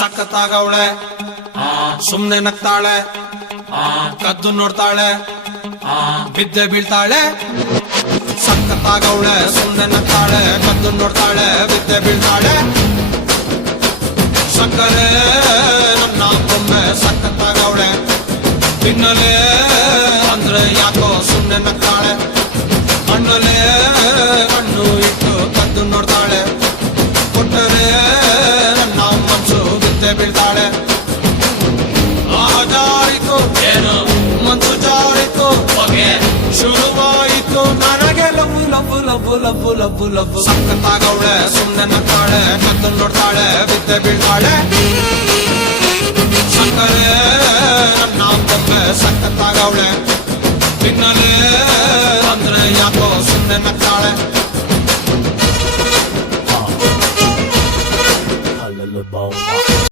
ಸಖತ್ತಾಗವಳೆ ಸುಮ್ನೆ ನಗ್ತಾಳೆ ಕದ್ದು ನೋಡ್ತಾಳೆ ಬಿದ್ದೆ ಬೀಳ್ತಾಳೆ ಸಖತ್ತಾಗವಳೆ ಸುಮ್ನೆ ನಗ್ತಾಳೆ ಕದ್ದು ನೋಡ್ತಾಳೆ ಬಿದ್ದೆ ಬೀಳ್ತಾಳೆ ಸಕ್ಕರೆ ನನ್ನ ಬೊಮ್ಮೆ ಸಖತ್ತಾಗವಳೆ ತಿನ್ನಲೇ ಅಂದ್ರೆ ಯಾಕೋ ಸುಮ್ನೆ ನಗ್ತಾಳೆ ಹಣ್ಣಲೆ ಹಣ್ಣು ಇಟ್ಟು ಕದ್ದು ನೋಡ್ತಾಳೆ ಕೊಟ್ಟರೆ ನನ್ನ ಮನ್ಸು ಬಿದ್ದೆ ಬೀಳ್ತಾಳೆ ಜಾರಿತು ಏನು ಮನ್ಸು ಜಾರಿತು ಹೊಗೆ ಶುರುವಾಯಿತು ನನಗೆ ಲಬ್ಬು ಲಬ್ಬು ಲಬ್ಬು ಲಬ್ಬು ಲಬ್ಬು ಲಬ್ಬು ಸಖತ್ತಾಗವಳೆ ಸುಮ್ನೆ ನಗ್ತಾಳೆ ಕದ್ದು ನೋಡ್ತಾಳೆ ಬಿದ್ದೆ ಬೀಳ್ತಾಳೆ ಸಕ್ಕರೆ ನನ್ನ ಬೊಮ್ಮೆ ಸಖತ್ತಾಗವಳೆ ತಿನ್ನಲೇ ಅಂದ್ರೆ ಯಾಕೋ ಸುಮ್ನೆ ನಗ್ತಾಳೆ